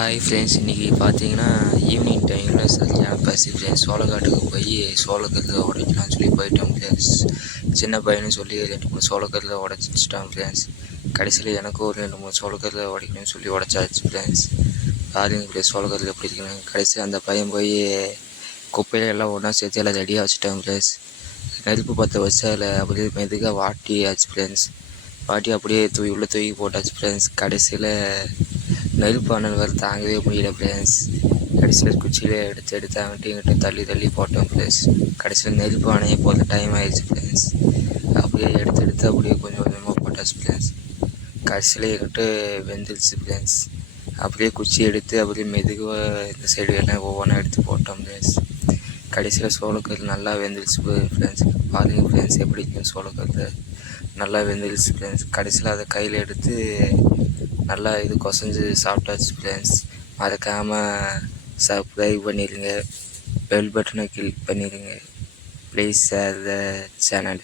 Hi friends, இன்றைக்கி பார்த்தீங்கன்னா evening டைமில் சரியான பசி ஃப்ரெண்ட்ஸ். சோளக்காட்டுக்கு போய் சோளக்கருதை உடைக்கலாம்னு சொல்லி போயிட்டோம் ஃப்ரெண்ட்ஸ். சின்ன பையனு சொல்லி 2-3 சோளக்கருதை உடச்சிட்டான் ஃப்ரெண்ட்ஸ். கடைசியில் எனக்கும் ஒரு 2-3 சோளக்கருதை உடைக்கணும்னு சொல்லி உடச்சாச்சு ஃப்ரெண்ட்ஸ். பாருங்க ஃப்ரெண்ட்ஸ், சோளக்கருதை எப்படி இருக்குன்னு. கடைசி அந்த பையன் போய் குப்பையில எல்லாம் ஒன்றா சேர்த்து எல்லாம் ரெடியாக வச்சுட்டான் ஃப்ரெண்ட்ஸ். நெருப்பு பற்ற வச்சு அதில் அப்படியே மெதுக்காக வாட்டியாச்சு ஃப்ரெண்ட்ஸ். வாட்டி அப்படியே தூக்கி போட்டாச்சு ஃப்ரெண்ட்ஸ். கடைசியில் நெருப்பு அனல் வேறு தாங்கவே முடியல ஃப்ரெண்ட்ஸ். கடைசியில் குச்சியில் எடுத்து அங்கிட்டும் இங்கிட்டும் தள்ளி போட்டோம் ஃப்ரெண்ட்ஸ். கடைசியில் நெருப்பு அணைய போகிற டைம் ஆயிடுச்சு ஃப்ரெண்ட்ஸ். அப்படியே எடுத்து அப்படியே கொஞ்சம் கொஞ்சமாக போட்டாச்சு ஃப்ரெண்ட்ஸ். கடைசியில் எங்கிட்ட வெந்துருச்சு ஃப்ரெண்ட்ஸ். அப்படியே குச்சி எடுத்து அப்படியே மெதுவாக இந்த சைடு எல்லாம் ஒவ்வொன்றா எடுத்து போட்டோம் ஃப்ரெண்ட்ஸ். கடைசியில் சோளக்கருது நல்லா வெந்துருச்சு ஃப்ரெண்ட்ஸ். பாருங்கள் ஃப்ரெண்ட்ஸ், எப்படி இருக்குன்னு சோளக்கருது நல்லா வெந்துருச்சு ஃப்ரெண்ட்ஸ். கடைசியில் அதை கையில் எடுத்து நல்லா கொசைஞ்சு சாப்பிட்டாச்சு ஃப்ரெண்ட்ஸ். மறக்காமல் சப்ஸ்கிரைப் பண்ணிடுங்க, பெல் பட்டனை கிளிக் பண்ணிடுங்க. Please share the channel.